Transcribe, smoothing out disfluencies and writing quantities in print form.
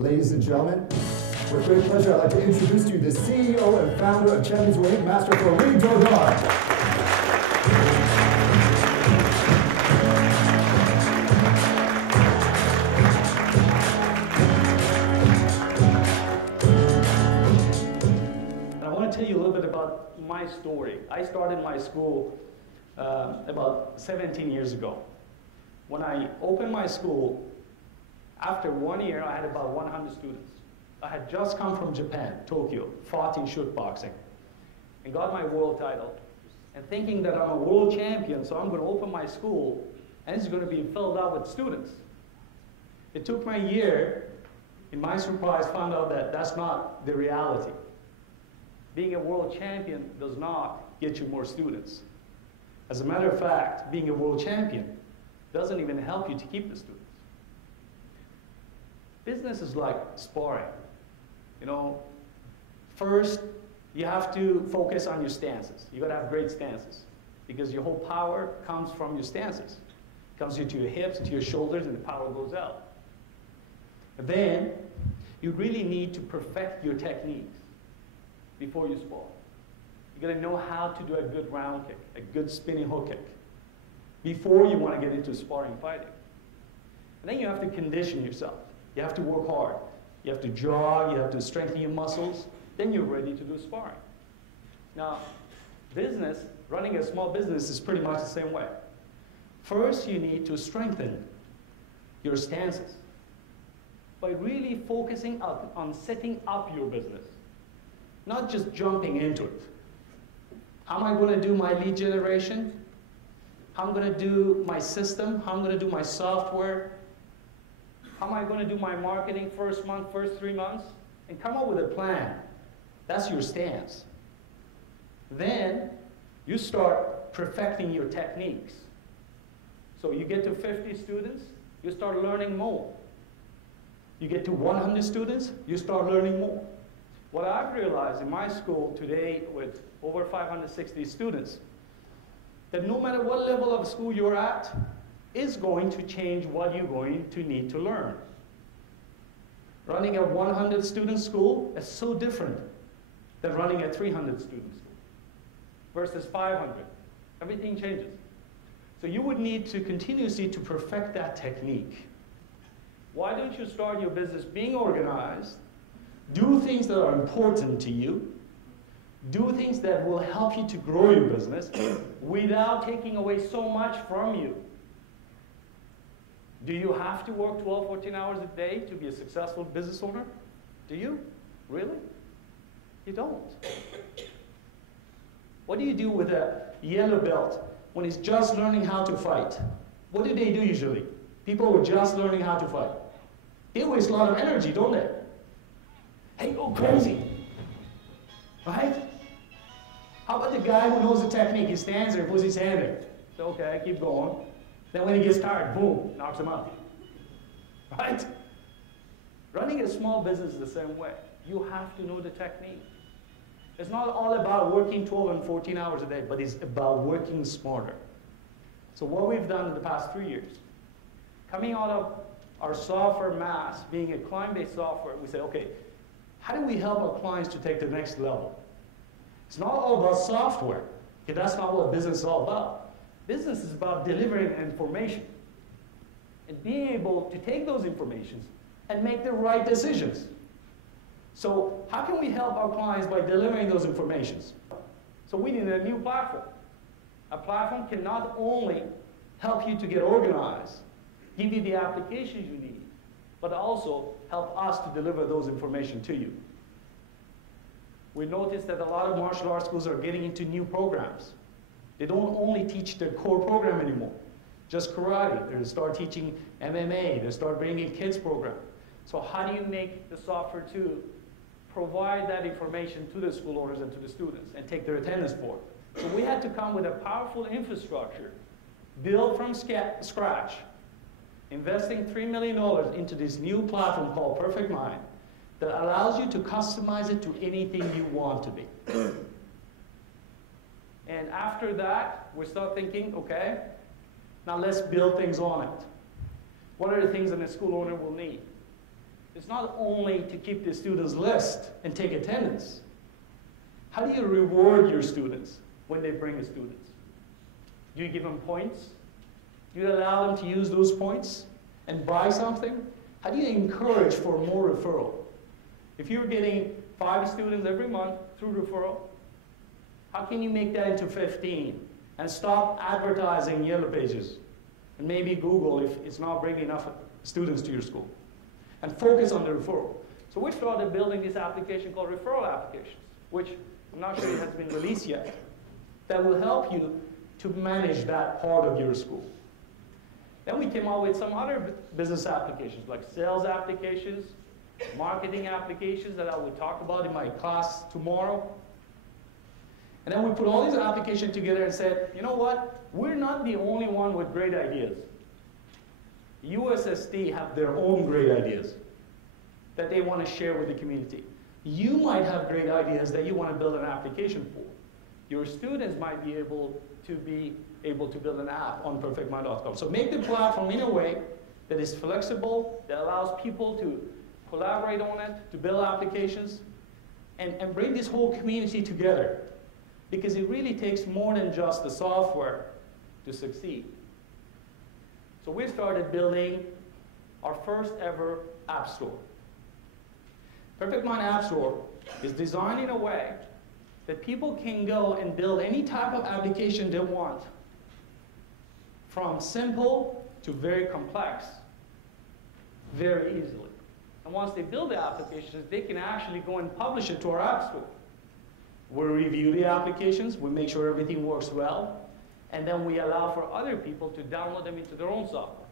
Ladies and gentlemen, with great pleasure, I'd like to introduce to you the CEO and founder of ChampionsWay, Master Farid Dordar. Tell you a little bit about my story. I started my school about 17 years ago. When I opened my school, after 1 year, I had about 100 students. I had just come from Japan, Tokyo, fought in shoot boxing, and got my world title. And thinking that I'm a world champion, so I'm going to open my school, and it's going to be filled out with students. It took me a year. In my surprise, found out that that's not the reality. Being a world champion does not get you more students. As a matter of fact, being a world champion doesn't even help you to keep the students. Business is like sparring. You know, first, you have to focus on your stances. You gotta have great stances because your whole power comes from your stances. It comes to your hips, to your shoulders, and the power goes out. And then, you really need to perfect your techniques before you spar. You gotta know how to do a good round kick, a good spinning hook kick, before you wanna get into sparring fighting. And then you have to condition yourself. You have to work hard. You have to jog, you have to strengthen your muscles, then you're ready to do sparring. Now, business, running a small business is pretty much the same way. First, you need to strengthen your stances by really focusing on setting up your business. Not just jumping into it. How am I going to do my lead generation? How am I going to do my system? How am I going to do my software? How am I going to do my marketing first month, first 3 months? And come up with a plan. That's your stance. Then you start perfecting your techniques. So you get to 50 students, you start learning more. You get to 100 students, you start learning more. What I've realized in my school today with over 560 students, that no matter what level of school you're at, is going to change what you're going to need to learn. Running a 100 student school is so different than running a 300 student school versus 500. Everything changes. So you would need to continuously to perfect that technique. Why don't you start your business being organized? Do things that are important to you. Do things that will help you to grow your business without taking away so much from you. Do you have to work 12, 14 hours a day to be a successful business owner? Do you? Really? You don't. What do you do with a yellow belt when he's just learning how to fight? What do they do usually? People who are just learning how to fight. They waste a lot of energy, don't they? Hey, go crazy, right? How about the guy who knows the technique? He stands there, puts his hand there. So, okay, keep going. Then when he gets tired, boom, knocks him out, right? Running a small business is the same way. You have to know the technique. It's not all about working 12 and 14 hours a day, but it's about working smarter. So what we've done in the past 3 years, coming out of our software mass, being a client-based software, we say, okay, how do we help our clients to take the next level? It's not all about software. Okay, that's not what business is all about. Business is about delivering information and being able to take those informations and make the right decisions. So how can we help our clients by delivering those informations? So we need a new platform. A platform can not only help you to get organized, give you the applications you need, but also help us to deliver those information to you. We noticed that a lot of martial arts schools are getting into new programs. They don't only teach the core program anymore, just karate. They start teaching MMA. They start bringing kids program. So how do you make the software to provide that information to the school owners and to the students and take their attendance board? So we had to come with a powerful infrastructure, built from scratch, investing $3 million into this new platform called PerfectMInd that allows you to customize it to anything you want to be. And after that, we start thinking, okay, now let's build things on it. What are the things that a school owner will need? It's not only to keep the students' list and take attendance. How do you reward your students when they bring a student? Do you give them points? Do you allow them to use those points and buy something? How do you encourage for more referral? If you're getting 5 students every month through referral, how can you make that into 15 and stop advertising Yellow Pages and maybe Google if it's not bringing enough students to your school, and focus on the referral? So we started building this application called Referral Applications, which I'm not sure it has been released yet, that will help you to manage that part of your school. Then we came out with some other business applications, like sales applications, marketing applications that I will talk about in my class tomorrow. And then we put all these applications together and said, you know what? We're not the only one with great ideas. USSD have their own great ideas that they want to share with the community. You might have great ideas that you want to build an application for. Your students might be able to build an app on PerfectMIND.com. So make the platform in a way that is flexible, that allows people to collaborate on it, to build applications, and bring this whole community together. Because it really takes more than just the software to succeed. So we started building our first ever app store. PerfectMIND App Store is designed in a way that people can go and build any type of application they want, from simple to very complex, very easily. And once they build the applications, they can actually go and publish it to our App Store. We review the applications, we make sure everything works well, and then we allow for other people to download them into their own software.